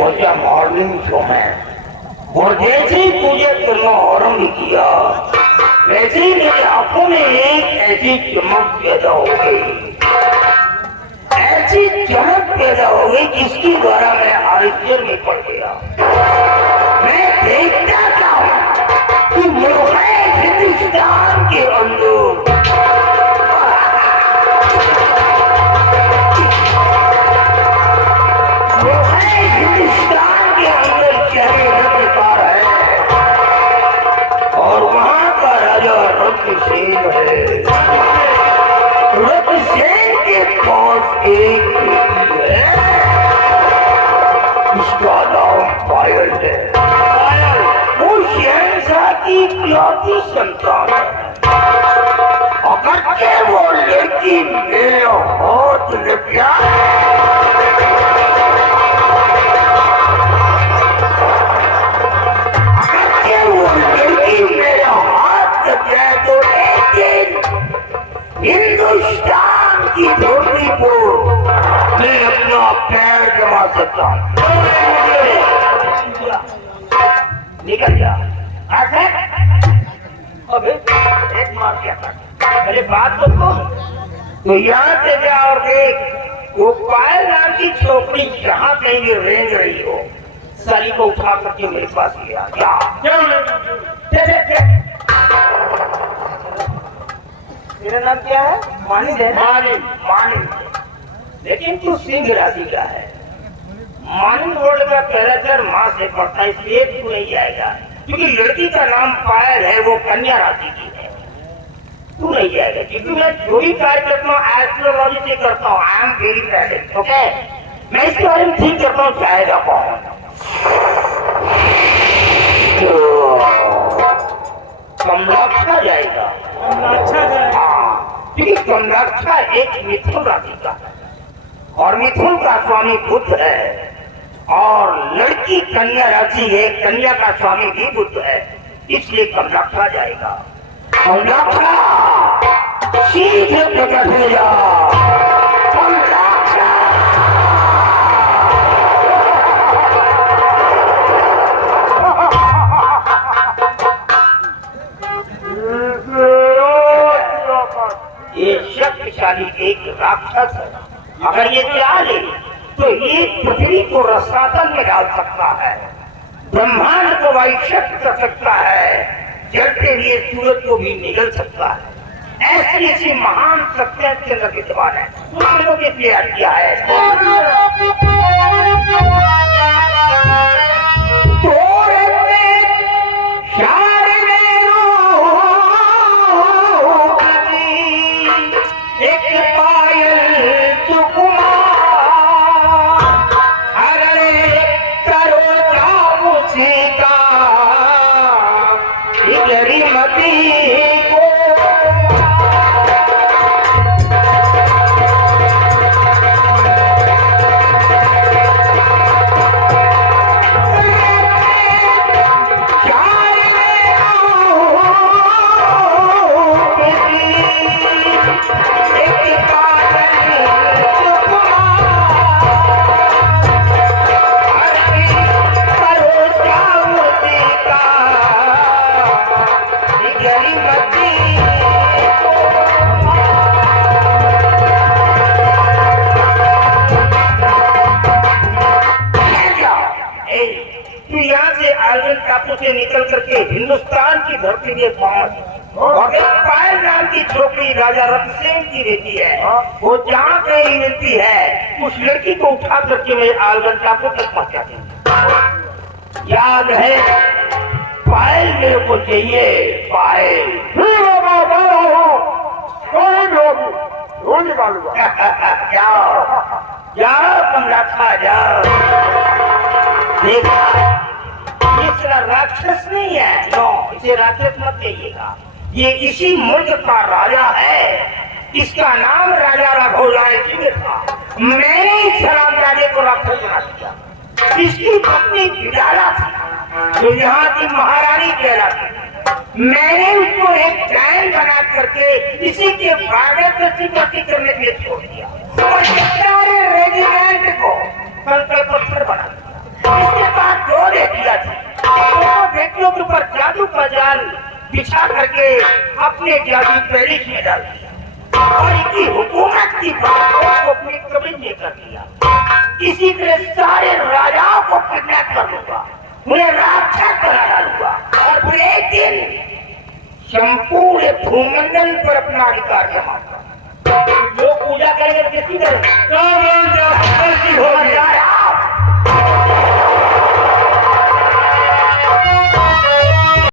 पहुंचा morning show में और जैसे ही पूजा करना आरंभ किया वैसे ही मेरी आंखों में एक ऐसी चमक पैदा हो गई, ऐसी चमक पैदा हो गई जिसके द्वारा मैं आश्चर्य में पड़ गया। मैं देखता था कि मुल्क हिंदुस्तान के अंदर और वहां का राजा रत्नसेन है। रत्नसेन के पास एक बेटी है, इसका नाम पायल है। वो शहंशाह की इकलौती संतान है। अगर के वो लड़की मेरे हाथ लग जाए तो एक दिन हिंदुस्तान की धरती पर मैं अपना पैर जमा सकता हूँ। निकल जा। अबे एक मार क्या कर? अरे बात तो तो यहाँ से जा और देख वो पायल नाम की छोकरी जहाँ कहीं रेंग रही हो, साली को उठा करके मेरे पास ले आ जा। तेरा नाम क्या है? मानिंद है। मानिंद, मानिंद। लेकिन तू सिंह राशि का है। मानिंद वर्ड का कैरेक्टर माँ से पड़ता है, इसलिए तू नहीं जाएगा। क्योंकि लड़की का नाम पायल है, वो कन्या राशि की है। तू नहीं जाएगा क्योंकि मैं जो भी कार्य करता हूँ एस्ट्रोलॉजी से करता हूँ। I am very present, okay? मैं इसके बारे में ठीक करता हूँ, जाएगा कौन? कमलाक्षा जाएगा। कमलाक्षा जाएगा। क्योंकि कमलाक्षा एक मिथुन राशि का है और मिथुन का स्वामी बुध है और लड़की कन्या राशि है, कन्या का स्वामी भी बुध है, इसलिए कमलाक्षा जाएगा। कमलाक्षा सीधे प्रकट हो जा। कमलाक्षा ये शक्तिशाली एक राक्षस है। अगर ये चाहे तो ये पृथ्वी को रसातल में डाल सकता है, ब्रह्मांड को वायुशक्त कर सकता है, जलते हुए सूरज को भी निगल सकता है। ऐसी ऐसी महान शक्तियां चंद्र के दीवार है, दूसरों के तैयार किया है। से निकल करके हिंदुस्तान की धरती में पहुंच और एक पायल नाम की छोकरी राजा रत्नसेन की रहती है। वो जहाँ कहीं मिलती है उस लड़की को उठा करके मैं आलगन टापू तक पहुंचा दूंगी। याद है पायल मेरे को चाहिए, पायल। जाओ जाओ कमलाक्षा जाओ। देखा ये राक्षस नहीं है, नो इसे राक्षस मत कहिएगा। ये इसी मुल्क का राजा है, इसका नाम राजा राघोलाल जी था। मैंने इस सलाम राजे को राक्षस बना दिया। इसकी पत्नी बिडाला थी जो यहाँ की महारानी कहलाती। मैंने उसको एक प्लान बना करके इसी के स्वागत करने के लिए छोड़ दिया और सारे रेजिमेंट को कंकड़ पत्थर बना दिया। अपने जाति पेरिस में डाल दिया और इनकी हुकूमत की बातों को अपने कब्जे कर दिया। इसी तरह सारे राजाओं को किडनैप कर लूंगा, उन्हें राक्षस बना डालूंगा और फिर एक दिन संपूर्ण भूमंडल पर अपना अधिकार जमाऊंगा। जो पूजा करेंगे किसी करेंगे